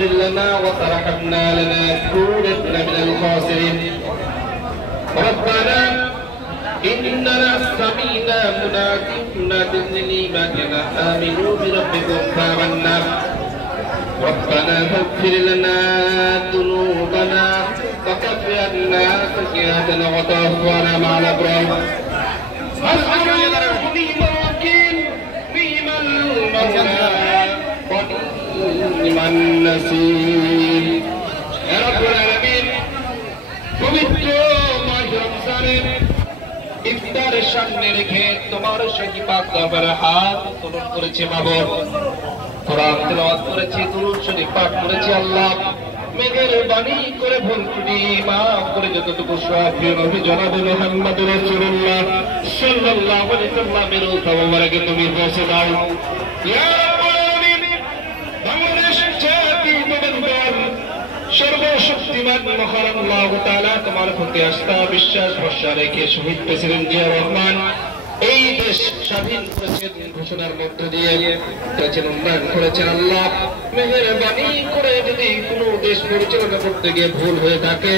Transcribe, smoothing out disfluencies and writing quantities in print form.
لنا وترحمنا لنكونن من الخاسرين ربنا إننا سمعنا مناديا للإيمان أن آمنوا بربكم فآمنا ربنا فاغفر لنا ذنوبنا وكفر عنا سيئاتنا وتوفنا مع الأبرار حسبنا الله ونعم الوكيل نعم المولى ونعم النصير يا رب العالمين পবিত্র মাহ রমজানের ইফতারের সামনে রেখে তোমার শাহী পাক দরবারে হাত উত্তোলন করেছে মাবুদ কোরআন তেলাওয়াত করেছি দুরূদ শরীফ পাঠ করেছি আল্লাহ মেহেরবানি করে ভুল ত্রুটি মাফ করে যতটুকু সওয়াব প্রিয় নবী জনাব মুহাম্মদুর রাসূলুল্লাহ সাল্লাল্লাহু আলাইহি ওয়াসাল্লামের মুবারকে তুমি পৌঁছে দাও ইয়া রাব্বুল আলামিন বাংলাদেশ জাতীয়তাবাদী সর্বশক্তিমান মহান আল্লাহ তাআলা তোমার প্রতি আস্থা বিশ্বাস ভরসা রেখে শহীদ প্রেসিডেন্ট জিয়া রহমান এই দেশ স্বাধীন করেছেন ঘোষণার মধ্য দিয়ে করেছেন উন্নয়ন করেছেন আল্লাহ মেহেরবানি করে যদি কোনো দেশ পরিচালনা করতে গিয়ে ভুল হয়ে থাকে